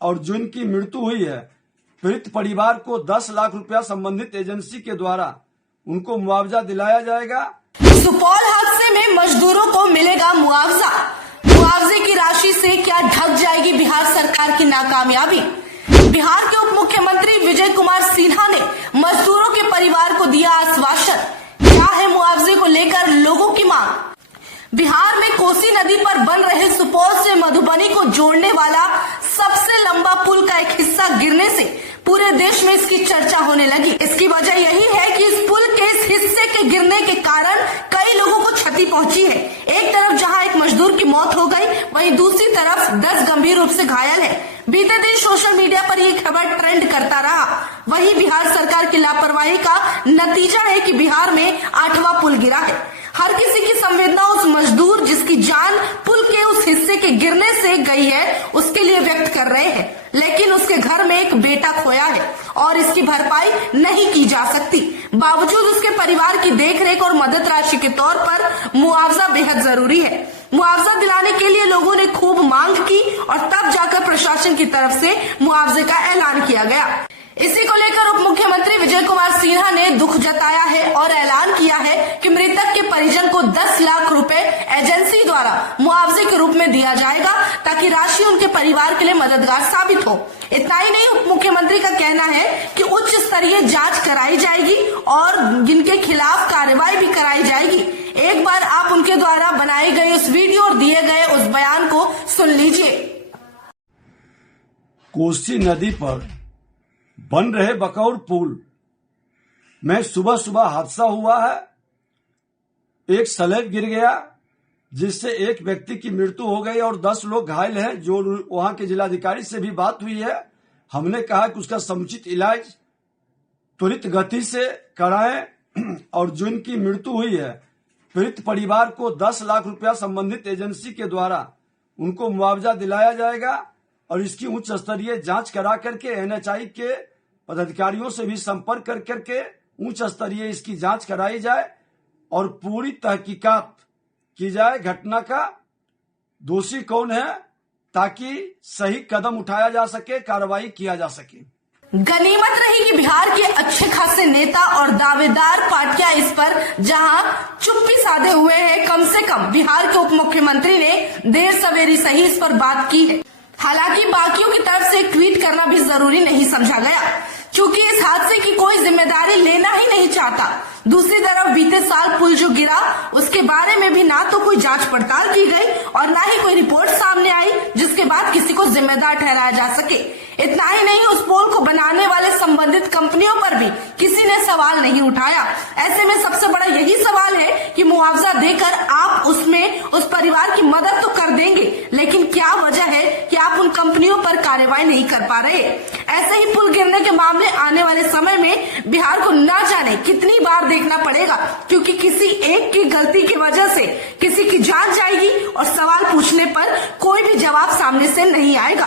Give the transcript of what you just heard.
और जिनकी मृत्यु हुई है, पीड़ित परिवार को 10 लाख रुपया संबंधित एजेंसी के द्वारा उनको मुआवजा दिलाया जाएगा। सुपौल हादसे में मजदूरों को मिलेगा मुआवजा। मुआवजे की राशि से क्या ढक जाएगी बिहार सरकार की नाकामयाबी? बिहार के उप मुख्यमंत्री विजय कुमार सिन्हा ने मजदूरों के परिवार को दिया आश्वासन। क्या है मुआवजे को लेकर लोगों की मांग? बिहार में कोसी नदी पर बन रहे सुपौल से मधुबनी को जोड़ने वाला सबसे लंबा पुल का एक हिस्सा गिरने से पूरे देश में इसकी चर्चा होने लगी। इसकी वजह यही है कि इस पुल के इस हिस्से के गिरने के कारण कई लोगों को क्षति पहुंची है। एक तरफ जहां एक मजदूर की मौत हो गई, वहीं दूसरी तरफ 10 गंभीर रूप से घायल है। बीते दिन सोशल मीडिया पर ये खबर ट्रेंड करता रहा। वहीं बिहार सरकार की लापरवाही का नतीजा है कि बिहार में 8वां पुल गिरा है। हर किसी की संवेदना उस मजदूर जिसकी जान पुल के उस हिस्से के गिरने से गई है उसके लिए व्यक्त कर रहे हैं, लेकिन उसके घर में एक बेटा खोया है और इसकी भरपाई नहीं की जा सकती। बावजूद उसके परिवार की देखरेख और मदद राशि के तौर पर मुआवजा बेहद जरूरी है। मुआवजा दिलाने के लिए लोगों ने खूब मांग की और तब जाकर प्रशासन की तरफ से मुआवजे का ऐलान किया गया। इसी को लेकर उप मुख्यमंत्री विजय कुमार सिन्हा ने दुख जताया है और ऐलान किया है कि मृतक के परिजन को 10 लाख रुपए एजेंसी द्वारा मुआवजे के रूप में दिया जाएगा, ताकि राशि उनके परिवार के लिए मददगार साबित हो। इतना ही नहीं, उप मुख्यमंत्री का कहना है कि उच्च स्तरीय जांच कराई जाएगी और जिनके खिलाफ कार्रवाई भी कराई जाएगी। एक बार आप उनके द्वारा बनाए गए उस वीडियो और दिए गए उस बयान को सुन लीजिए। कोसी नदी पर बन रहे बकौर पुल में सुबह सुबह हादसा हुआ है। एक स्लैब गिर गया जिससे एक व्यक्ति की मृत्यु हो गई और 10 लोग घायल हैं। जो वहां के जिलाधिकारी से भी बात हुई है, हमने कहा कि उसका समुचित इलाज त्वरित गति से कराएं और जिनकी मृत्यु हुई है, पीड़ित परिवार को 10 लाख रुपया संबंधित एजेंसी के द्वारा उनको मुआवजा दिलाया जाएगा और इसकी उच्च स्तरीय जांच करा करके NHI के पदाधिकारियों से भी संपर्क कर करके उच्च स्तरीय इसकी जांच कराई जाए और पूरी तहकीकात की जाए घटना का, दोषी कौन है, ताकि सही कदम उठाया जा सके, कार्रवाई किया जा सके। गनीमत रही कि बिहार के अच्छे खासे नेता और दावेदार पार्टियां इस पर जहां चुप्पी साधे हुए हैं, कम से कम बिहार के उप मुख्यमंत्री ने देर सवेरी सही इस पर बात की है। हालांकि बाकियों की तरफ से ट्वीट करना भी जरूरी नहीं समझा गया, क्योंकि इस हादसे की कोई जिम्मेदारी लेना ही नहीं चाहता। दूसरी तरफ बीते साल पुल जो गिरा उसके बारे में भी ना तो कोई जांच पड़ताल की गई और ना ही कोई रिपोर्ट सामने आई जिसके बाद किसी को जिम्मेदार ठहराया जा सके। इतना ही नहीं, उस पुल को बनाने वाले संबंधित कंपनियों पर भी किसी ने सवाल नहीं उठाया। ऐसे में सबसे बड़ा यही सवाल है कि मुआवजा देकर आप उसमें उस परिवार की मदद तो कर देंगे, लेकिन क्या वजह है कि आप उन कंपनियों पर कार्रवाई नहीं कर पा रहे? ऐसे ही पुल गिरने के मामले आने वाले समय में बिहार को ना जाने कितनी बार देखना पड़ेगा, क्योंकि किसी एक की गलती की वजह से किसी की जान जाएगी और सवाल पूछने पर कोई भी जवाब सामने से नहीं आएगा।